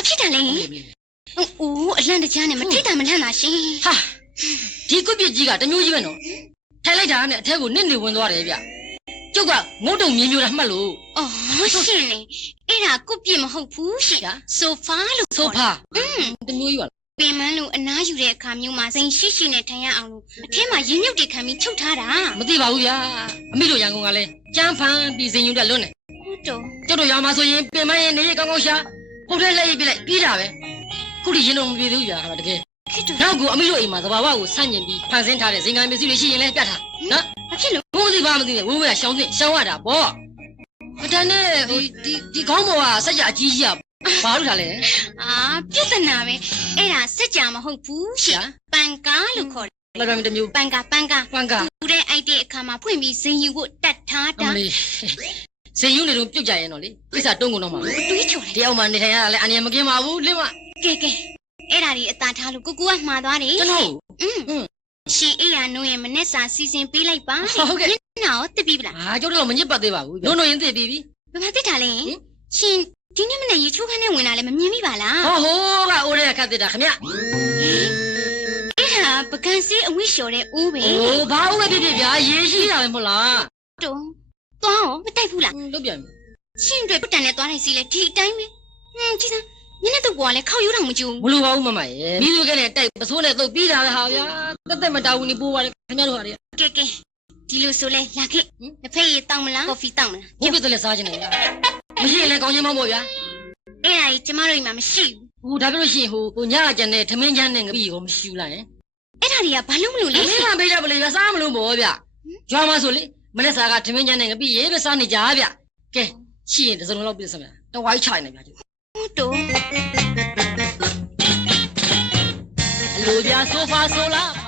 ဘာဖြစ်တာလဲအိုးအလန့်တကြားနဲ့မထိတာမလန့်တာရှင်ဟာဒီကုတ်ပြစ်ကြီးကတမျိုးကြီးပဲနော်ထိုင်လိုက်တာနဲ့အထက်ကိုနစ်နေဝင်သွားတယ်ဗျကျုပ်ကငုတ်တုံမြင်းမျိုးတာမှတ်လို့အော်ရှင်လေအဲ့ဒါကုတ်ပြစ်မဟုတ်ဘူးရှင်ညာဆိုဖာလို့ဆိုခေါ်တယ်ဖာတမျိုးကြီးပါလားပင်မလို့အနားယူတဲ့အခါမျိုးမှာစိန်ရှိရှိနဲ့ထိုင်ရအောင်လို့အထဲမှာရင်းမြုပ်တွေခံပြီးချုပ်ထားတာမသိပါဘူးဗျာအမိတို့ရန်ကုန်ကလည်းကြမ်းဖန်ပြီးစင်ယူတက်လွန်းတယ်ဟုတ်တော့ကျုပ်တို့ရောင်မှာဆိုရင်ပင်မရဲ့နေရကောင်းကောင်းရှာ ပုတ်ထဲလက်ရည်ပြလိုက်ပြီးတာပဲခုထိရင်တော့မပြေသေးဘူးဗျာဟာတကယ်ဖြစ်တော့နောက်ကအမိတို့အိမ်မှာသဘာဝကိုဆန့်ကျင်ပြီးဖန်ဆင်းထားတဲ့ဇင်ကန်ပစ္စည်းတွေရှိရင်လည်းပြတ်ထားနော်ဘာဖြစ်လို့ဘုံစီပါမသိနဲ့ဝိုးဝဲရှောင်းသိရှောင်းရတာပေါ့အတန်းနဲ့ဒီဒီဒီခေါင်းပေါ်ကစက်ကြအကြီးကြီးကဘာလို့ထားလဲအာပြဿနာပဲအဲ့ဒါစက်ကြမဟုတ်ဘူးရှင်ညာပန်ကားလို့ခေါ်တယ်လက်ရမတစ်မျိုးပန်ကာပန်ကာပန်ကသူတဲ့အိုက်တဲ့အခါမှာဖွင့်ပြီးဇင်ယူဖို့တတ်ထားအတာမလေး ဇင်ယူနေတော့ပြုတ်ကြရင်တော့လေပြစ္ဆာတုံးကုန်တော့မှာ တွေးချော်တယ် တယောက်မှနေထိုင်ရတာလည်းအနေမကင်းပါဘူးလင်းမ ကဲကဲအဲ့ဒါဒီအตาထားလို့ကိုကူကမှားသွားတယ် ကျွန်တော် อืม อืม ရှင်အေးရနိုးရင်မနဲ့စာစီစဉ်ပေးလိုက်ပါ ဟုတ်ကဲ့ နော်တပီးပလား အာကျုပ်တို့မညစ်ပတ်သေးပါဘူးနုံနုံရင်သိပြီပြီ ဘယ်မှာတိတာလဲ ဟင် ရှင်ဒီနေ့မနေ့ရေချိုးခန်းနဲ့ဝင်လာလဲမမြင်မိပါလား ဟောဟိုးကအိုးတဲ့ခတ်တဲ့တာခမ အဲ့ဒါပကံစီအဝိလျှော်တဲ့ဦးပဲ အိုးဘာဦးပဲဖြစ်ဖြစ်ဗျာရေရှိတာပဲမဟုတ်လား တုံး သွားအောင်မတိုက်ဘူးလားလုတ်ပြန်ပြီရှင်တွေပတ်တန်နဲ့သွားလိုက်စီလဲဒီအတိုင်းပဲဟွန်းကြည့်စမ်းညနေတော့ပေါ်ကလဲခောက်ရိုးတောင်မကြုံမလိုပါဘူးမမရဲ့မိသူကလည်းတိုက်ပစိုးနဲ့တုတ်ပြီးတာပဲဟာဗျာတက်တက်မတာဘူးနေပိုးပါလေခင်ဗျားတို့ဟာတွေကဲကဲဒီလိုဆိုလဲလာခဲ့ဟင်တစ်ဖက်ရေတောင်းမလားကော်ဖီတောင်းမလားဘုပြစ်တယ်လည်းစားချင်တယ်ဗျာမရှိရင်လည်းကောင်းချင်းမောင်းပေါ့ဗျာအဲ့ဒါကြီးကျမတို့အိမ်မှာမရှိဘူးဟိုဒါပြလို့ရှိရင်ဟိုဟိုညအကျန်နဲ့ထမင်းချမ်းနဲ့ငပိကိုမရှိဘူးလားယင်အဲ့ဒါတွေကဘာလို့မလို့မလဲင်းမပေးကြပါလေဗျာစားမလို့ပေါ့ဗျာကျွမ်းမဆိုလေ မနေ့စားကထမင်းချမ်းနဲ့ငပိရေးပဲစားနေကြဗျာကဲရှိရင်တစ်စုံလောက်ပြည့်စမ်းဗျာတဝိုင်းချိုင်နေဗျာဟုတ်တော့အလိုဗျာဆိုဖာဆိုလား